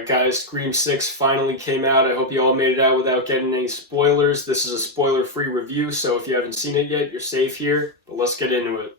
Alright guys, Scream 6 finally came out. I hope you all made it out without getting any spoilers. This is a spoiler-free review, so if you haven't seen it yet, you're safe here. But let's get into it.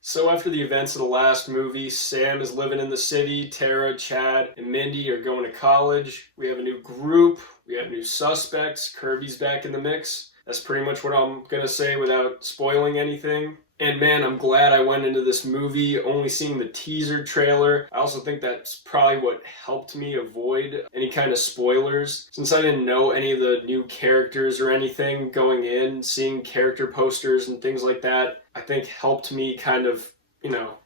So after the events of the last movie, Sam is living in the city, Tara, Chad, and Mindy are going to college. We have a new group, we have new suspects, Kirby's back in the mix. That's pretty much what I'm gonna say without spoiling anything. And man, I'm glad I went into this movie only seeing the teaser trailer. I also think that's probably what helped me avoid any kind of spoilers. Since I didn't know any of the new characters or anything going in, seeing character posters and things like that, I think helped me kind of,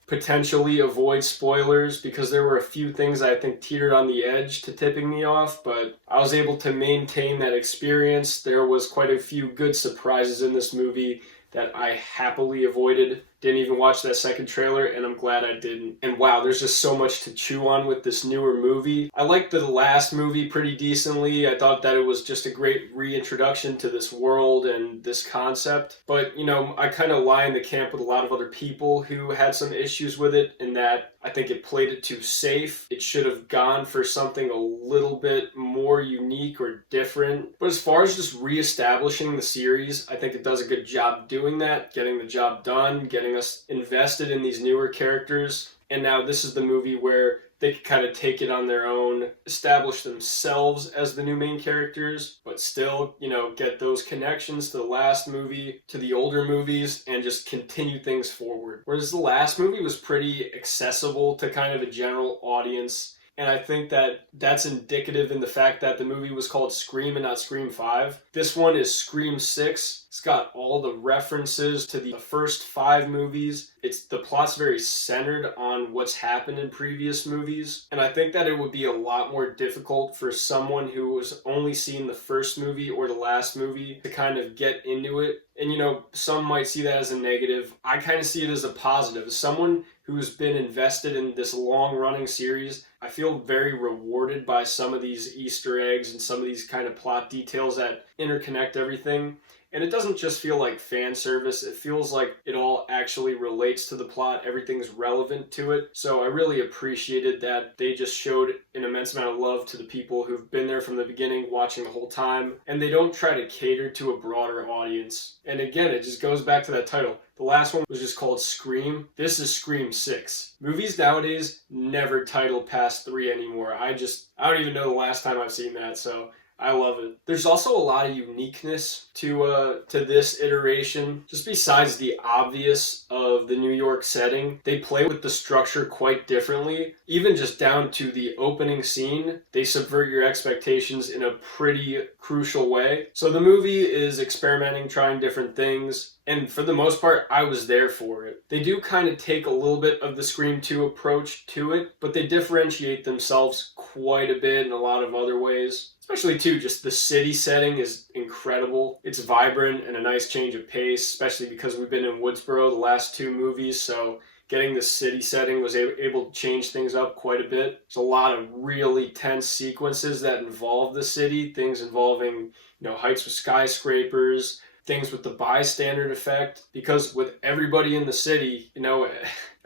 potentially avoid spoilers, because there were a few things I think teetered on the edge to tipping me off, but I was able to maintain that experience. There was quite a few good surprises in this movie that I happily avoided. Didn't even watch that second trailer, and I'm glad I didn't. And wow, there's just so much to chew on with this newer movie. I liked the last movie pretty decently. I thought that it was just a great reintroduction to this world and this concept. But, I kind of lie in the camp with a lot of other people who had some issues with it, in that I think it played it too safe. It should have gone for something a little bit more unique or different. But as far as just reestablishing the series, I think it does a good job doing that, getting the job done, getting us invested in these newer characters. And now this is the movie where they could kind of take it on their own, establish themselves as the new main characters, but still, get those connections to the last movie, to the older movies, and just continue things forward. Whereas the last movie was pretty accessible to kind of a general audience. And I think that that's indicative in the fact that the movie was called Scream and not Scream 5. This one is Scream 6. It's got all the references to the first 5 movies. The plot's very centered on what's happened in previous movies. And I think that it would be a lot more difficult for someone who was only seen the first movie or the last movie to kind of get into it. And some might see that as a negative. I kind of see it as a positive. As someone who's been invested in this long-running series, I feel very rewarded by some of these Easter eggs and some of these kind of plot details that interconnect everything. And it doesn't just feel like fan service, it feels like it all actually relates to the plot, everything's relevant to it. So I really appreciated that they just showed an immense amount of love to the people who've been there from the beginning, watching the whole time, and they don't try to cater to a broader audience. And again, it just goes back to that title. The last one was just called Scream. This is Scream 6. Movies nowadays never title past 3 anymore. I don't even know the last time I've seen that, so I love it. There's also a lot of uniqueness to this iteration. Just besides the obvious of the New York setting, they play with the structure quite differently. Even just down to the opening scene, they subvert your expectations in a pretty crucial way. So the movie is experimenting, trying different things. And for the most part, I was there for it. They do kind of take a little bit of the Scream 2 approach to it, but they differentiate themselves quite a bit in a lot of other ways. Especially too, just the city setting is incredible. It's vibrant and a nice change of pace, especially because we've been in Woodsboro the last 2 movies, so getting the city setting was able to change things up quite a bit. There's a lot of really tense sequences that involve the city, things involving, heights with skyscrapers, things with the bystander effect, because with everybody in the city,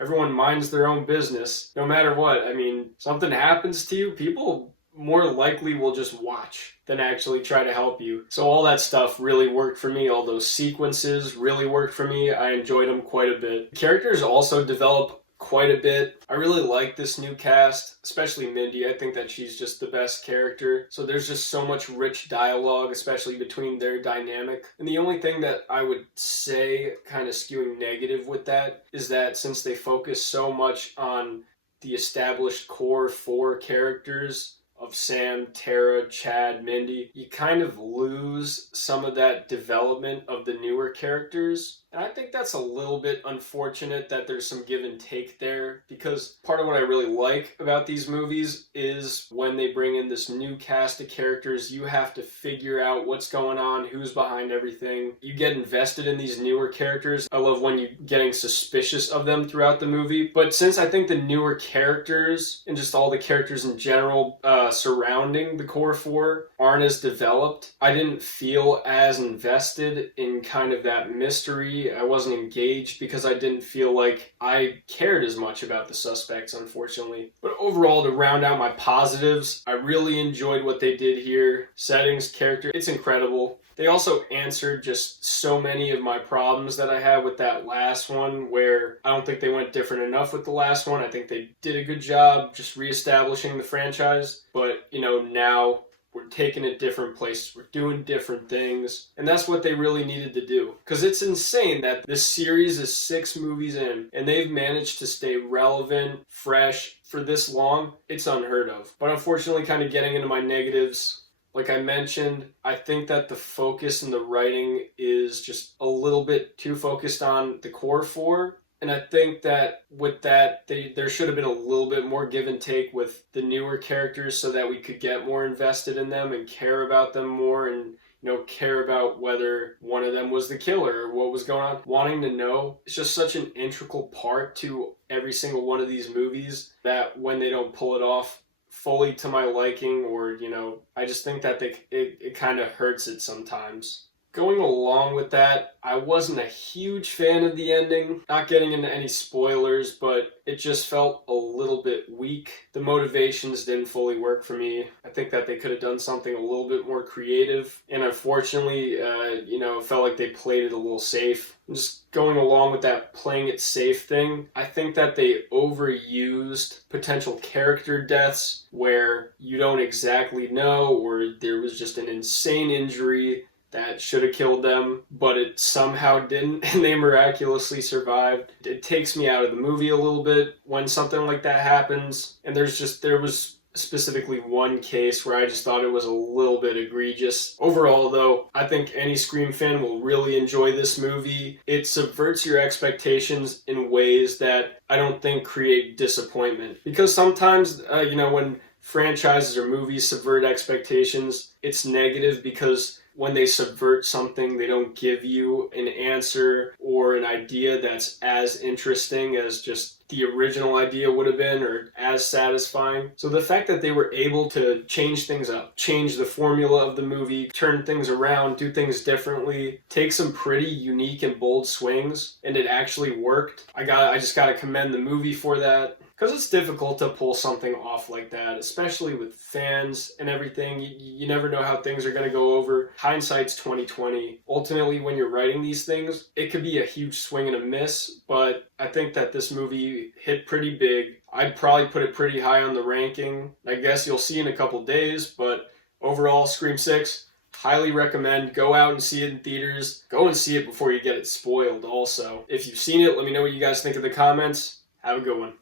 everyone minds their own business, no matter what. Something happens to you, people more likely will just watch than actually try to help you. So all that stuff really worked for me. All those sequences really worked for me. I enjoyed them quite a bit. The characters also develop quite a bit. I really like this new cast, especially Mindy. I think that she's just the best character. So there's just so much rich dialogue, especially between their dynamic. And the only thing that I would say kind of skewing negative with that is that since they focus so much on the established core 4 characters of Sam, Tara, Chad, Mindy, you kind of lose some of that development of the newer characters. And I think that's a little bit unfortunate that there's some give and take there, because part of what I really like about these movies is when they bring in this new cast of characters, you have to figure out what's going on, who's behind everything. You get invested in these newer characters. I love when you're getting suspicious of them throughout the movie. But since I think the newer characters and just all the characters in general surrounding the core four aren't as developed. I didn't feel as invested in kind of that mystery. I wasn't engaged because I didn't feel like I cared as much about the suspects, unfortunately. But overall, to round out my positives, I really enjoyed what they did here. Settings, character, it's incredible. They also answered just so many of my problems that I had with that last one, where I don't think they went different enough with the last one. I think they did a good job just reestablishing the franchise. But, now we're taking it different places. We're doing different things. And that's what they really needed to do. Because it's insane that this series is 6 movies in, and they've managed to stay relevant, fresh for this long. It's unheard of. But unfortunately, kind of getting into my negatives, like I mentioned, I think that the focus in the writing is just a little bit too focused on the core four. And I think that with that, there should have been a little bit more give and take with the newer characters so that we could get more invested in them and care about them more and care about whether one of them was the killer or what was going on. Wanting to know is just such an integral part to every single one of these movies that when they don't pull it off fully to my liking, or I just think that it kind of hurts it sometimes. Going along with that, I wasn't a huge fan of the ending. Not getting into any spoilers, but it just felt a little bit weak. The motivations didn't fully work for me. I think that they could have done something a little bit more creative. And unfortunately, it felt like they played it a little safe. Just going along with that playing it safe thing, I think that they overused potential character deaths where you don't exactly know, or there was just an insane injury that should have killed them, but it somehow didn't, and they miraculously survived. It takes me out of the movie a little bit when something like that happens, and there was specifically one case where I just thought it was a little bit egregious. Overall, though, I think any Scream fan will really enjoy this movie. It subverts your expectations in ways that I don't think create disappointment. Because sometimes, when franchises or movies subvert expectations, it's negative because when they subvert something, they don't give you an answer or an idea that's as interesting as just the original idea would have been, or as satisfying. So the fact that they were able to change things up, change the formula of the movie, turn things around, do things differently, take some pretty unique and bold swings, and it actually worked. I just gotta commend the movie for that. Because it's difficult to pull something off like that, especially with fans and everything. You never know how things are going to go over. Hindsight's 2020. Ultimately, when you're writing these things, it could be a huge swing and a miss, but I think that this movie hit pretty big. I'd probably put it pretty high on the ranking. I guess you'll see in a couple days, but overall, Scream 6, highly recommend. Go out and see it in theaters. Go and see it before you get it spoiled also. If you've seen it, let me know what you guys think in the comments. Have a good one.